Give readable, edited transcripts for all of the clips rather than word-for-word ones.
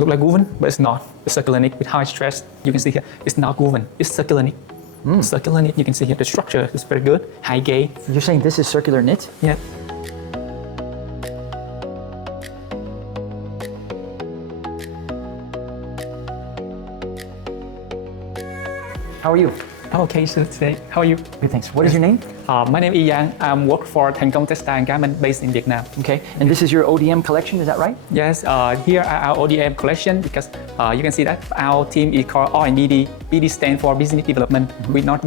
Look like woven, but it's not. It's circular knit with high stress. You can see here, it's not woven. It's circular knit. Circular knit. You can see here the structure is very good, high gauge. You're saying this is circular knit? Yeah. How are you? Okay, so today, how are you? Good, thanks. What is your name? My name is Yang. I work for Thanh Cong Textile Garment based in Vietnam. Okay, and this is your ODM collection, is that right? Yes, here are our ODM collection because you can see that our team is called R&BD. BD stands for business development. We're not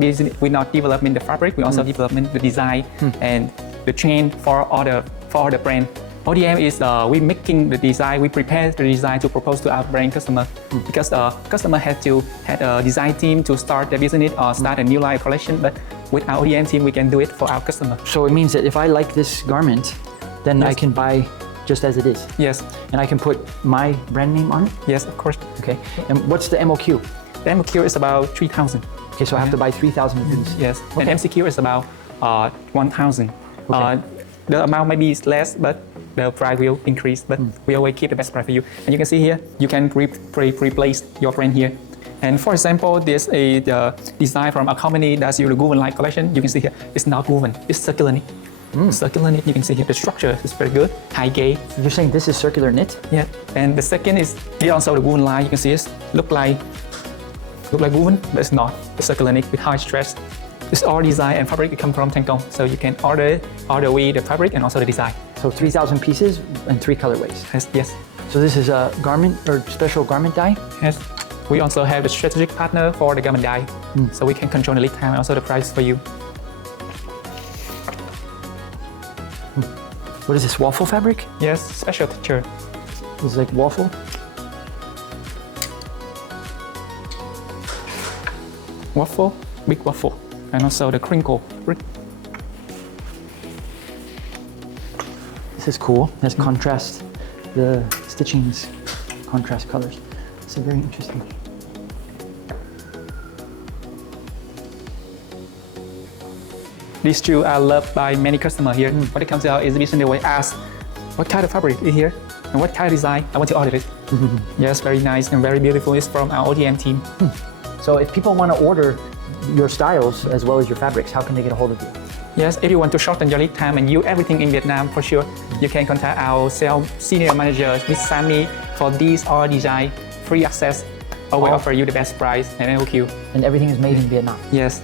developing the fabric, we also developing the design and the chain for all the brand. ODM is we making the design, we prepare the design to propose to our brand customer because customer had a design team to start their business or start a new line collection, but with our ODM team we can do it for our customer. So it means that if I like this garment, then Yes. I can buy just as it is. Yes. And I can put my brand name on it? Yes, of course. Okay, and what's the MOQ? The MOQ is about 3,000. Okay, so I have to buy 3,000 of these. Yes, Okay. and MCQ is about 1,000. Okay. The amount may be less, but the price will increase, but we always keep the best price for you. And you can see here, you can replace your brand here. And for example, there's a design from a company that's using the woven line collection. You can see here, it's not woven, it's circular knit. Circular knit, you can see here, the structure is very good, high gauge. You're saying this is circular knit? Yeah, and the second is here also the woven line. You can see it look like woven, but it's not. It's circular knit with high stress. It's all design and fabric come from Thanh Cong, so you can order the fabric and also the design. So 3,000 pieces and 3 colorways. Yes. So this is a garment or special garment dye? Yes. We also have a strategic partner for the garment dye, so we can control the lead time and also the price for you. What is this, waffle fabric? Yes, special texture. This is like waffle? Waffle, big waffle, and also the crinkle. This is cool. There's contrast. The stitchings, contrast colors. This is very interesting. These two are loved by many customers here. When it comes to our exhibition, they will ask, what kind of fabric is here? And what kind of design? I want to order it. Yes, very nice and very beautiful. It's from our ODM team. So if people want to order your styles as well as your fabrics, how can they get a hold of you? Yes, if you want to shorten your lead time and use everything in Vietnam, for sure, you can contact our sales senior manager, Miss Sammy, for these all design, free access. I will offer you the best price and MOQ. And everything is made in Vietnam. Yes.